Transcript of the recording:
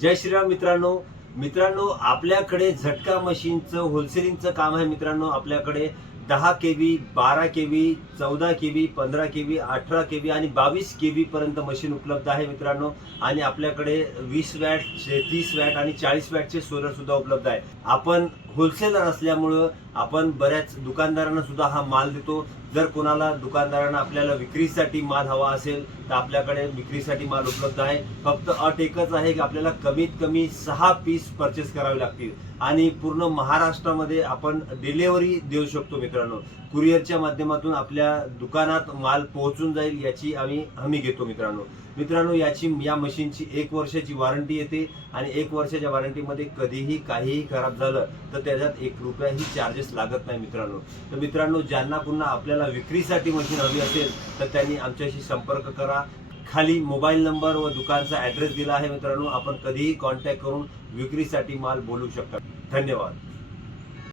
जय श्रीराम मित्रांनो आपल्याकडे झटका मशीनचं होलसेलिंगचं काम आहे मित्रांनो। आपल्याकडे 10 kV 12 kV 14 kV 15 kV 18 kV आणि 22 केव्ही पर्यंत मशीन उपलब्ध आहे मित्रांनो। आणि आपल्याकडे 20 वॅट 30 वॅट आणि 40 वॅटचे सोलर सुद्धा उपलब्ध आहे। आपण होलसेलर असल्यामुळं आपण बऱ्याच दुकानदारांना सुद्धा हा माल देतो। जर कोणाला दुकानदारांना आपल्याला विक्रीसाठी माल हवा असेल तर आपल्याकडे विक्रीसाठी माल उपलब्ध आहे। फक्त अट एकच आहे की आपल्याला कमीत कमी 6 पीस परचेस करावे लागतील आणि पूर्ण महाराष्ट्रामध्ये आपण डिलिव्हरी देऊ शकतो मित्रांनो। कुरिअरच्या माध्यमातून आपल्या दुकानात माल पोहोचून जाईल याची आम्ही हमी घेतो मित्रांनो। या मशीनची 1 वर्षाची वॉरंटी येते आणि 1 वर्षाच्या वॉरंटीमध्ये कधीही काहीही खराब झालं तर त्याच्यात 1 रुपयाही चार्जेस लागत नाही मित्रांनो। तर मित्रांनो, ज्यांना पुन्हा आपल्याला विक्रीसाठी मशीन हवी असेल तर त्यांनी आमच्याशी संपर्क करा। खाली मोबाईल नंबर व दुकानचा ॲड्रेस दिला आहे मित्रांनो। आपण कधीही कॉन्टॅक्ट करून विक्रीसाठी माल बोलू शकता। धन्यवाद।